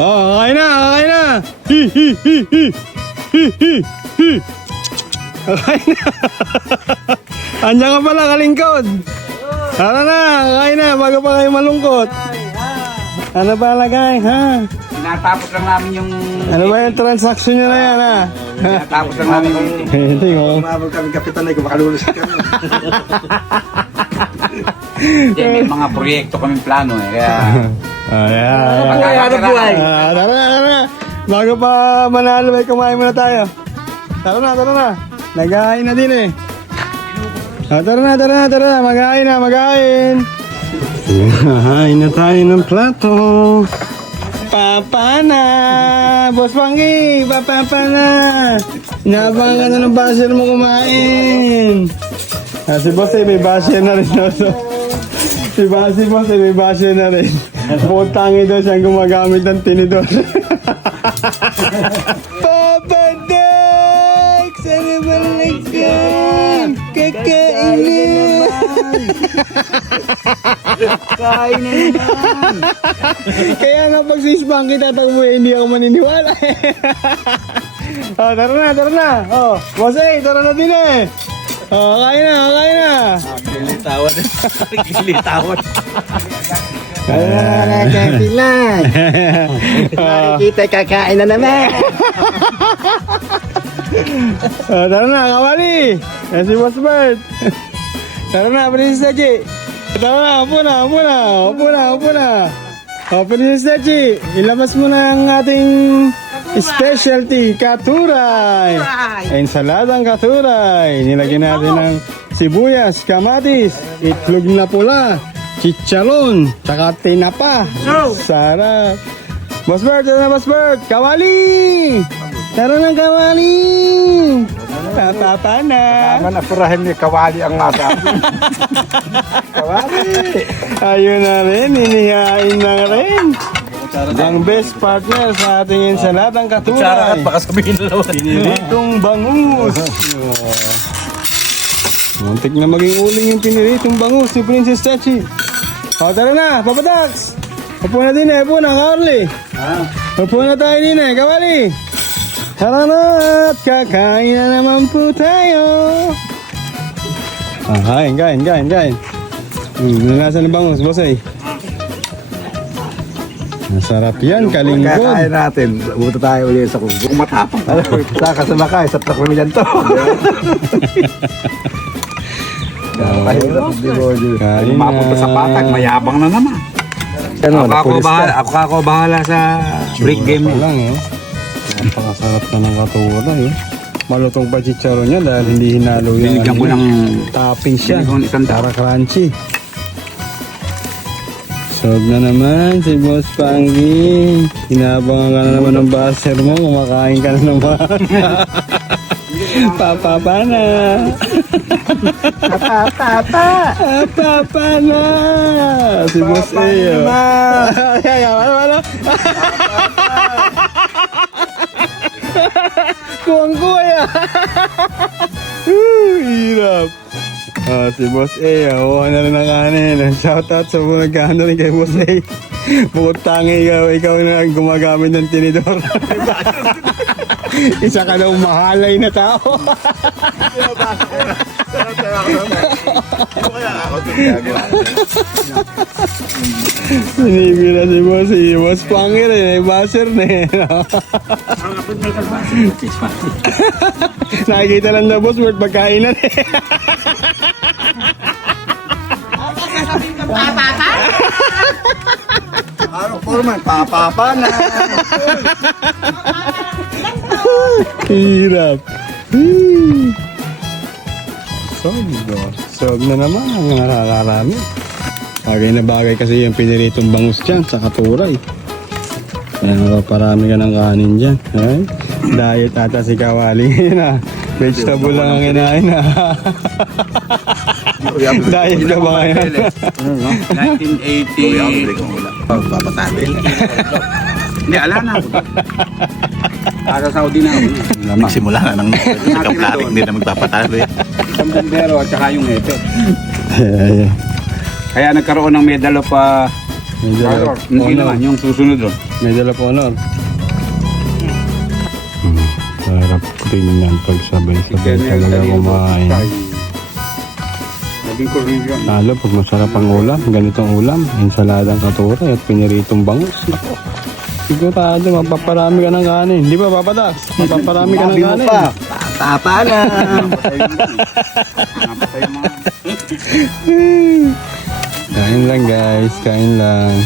Oh, kakain na, kakain na. Hi, hi, hi, hi. Hi, hi, hi. Kakain na. Andiyan ka pala, kalingkod. Tara na, kakain na, bago pa kayo malungkot. Ano ba lagay, ha? Tinatapos lang namin yung... Ano ba yung transaction nyo na yan, ha? Tinatapos lang namin yung meeting. Hindi ko. Umabot kami kapitan ay kumakalulos kami. Hindi, may mga proyekto kaming plano eh. Kaya... Hanap buhay. Tara na, tara na. Bago pa manalo, ay kumain muna tayo. Tara na, tara na. Nag-ahain na din eh. Tara na, tara na, tara na. Mag-ahain na, mag-ahain. Hahain na tayo ng plato. Papa na! Boss Pangi! Papa na! Inabangan ka na ng basher mo kumain. Si Boss ay may basher na rin. Si Boss ay may basher na rin. Putangi daw siyang gumagamit ng tinidor. Papa Dex! Ano ba nagkain? Kakainin! Kain na naman! Kaya nga pag sisbang kita tagmuya, hindi ako maniniwala. Oh, tara na, tara na. Oh, Boss A, tara na din eh. Oh, kain na, kain na. Naglilitawan. Naglilitawan. Kaya na, nagkakilan. Nakikita kakain na naman. Oh, tara na, kawali. Yan si Boss Bert. Tara na, Princess Dachi. Tara na, upo na, upo na, upo na, upo na. Oh, Princess Dachi, ilabas mo na ang ating specialty, katuray. Ensaladang katuray. Nilagyan natin ng sibuyas, kamatis, itlog na pula, chicharon, tsaka tinapa. Sarap. Boss Bert, tara na, Boss Bert. Kawali! Tara na, kawali! Papa na. Naman apurahin ni Kawali ang mata. Kawali! Ayun na rin, inihain na rin. Ang best partner sa ating ensaladang katuray. Baka sabihin na naman. Piniritong bangus. Muntik na maging uling yung piniritong bangus ni Princess Chachi. O, tara na, Papa Dax. Upo na din eh, upo na, Carly. Upo na tayo din eh, Kawali. Tara na at kakain na naman po tayo. Kain, kain, kain, kain. Nasa ng bangus, boss eh. Masarap yan, kalingkod. Kakain natin. Buto tayo ulit sa kung matapang. Saka sa makay, sa takong yan to. Kahirap, hindi mo. Kain Mapunta sa patag, mayabang na naman. Ako bahala sa break game Ito niya. lang eh. Napakasarap na ng katuray eh. Malutong pa chicharon niya dahil hindi hinalo yan. Binigyan ko ng topping siya. binigyan ko ng isang Para crunchy. Sog na naman si Boss Pangi. Hinabangan ka na naman ng baser mo. Kumakain ka na naman. Papa na. Papa na. Si Boss A. Ano? Kuwang-kuwa ya. Hirap. Si Boss A, kuha na rin ang kanin. Shoutout sa mga nagkano rin kay Boss A. Bukod tangi ikaw na gumagamit ng tinidor. Isa ka daw mahalay na tao. Sinigil na si Boss A. Boss Pangi rin, ay baser na eh. Nakikita lang na Boss, worth magkainan eh. Ano forman? Papapa na. Hirap. Sog na naman ang narakarami. Bagay na bagay kasi yung piniritong bangus dyan sa katuray. Kaya napaparami ka ng kanin dyan. Ay, diet ata si Kawali na. Vegetable lang ang kinain na. Diet ka ba ngayon? 1980. Papatabi. Hindi, ala na. Para Saudi na ako. Magsimula na ng ikaw-plating, hindi na magpapatalo eh. Isang bombero at saka yung hepe. Ay, Kaya nagkaroon ng medal of medyo Hindi naman, yung susunod doon. May dala po honor. Sarap tingnan pag sabay-sabay talaga kumain. Naging Korean. Lalo pag masarap ang ulam, ganitong ulam, ensaladang katuray at piniritong bangus. Nako. Sigurado, mapaparami ka ng kanin. Di ba, Papadas? Mapaparami ka ng Sabi mo kanin. pa, tapa na. Napatay mga. Kain lang guys, kain lang.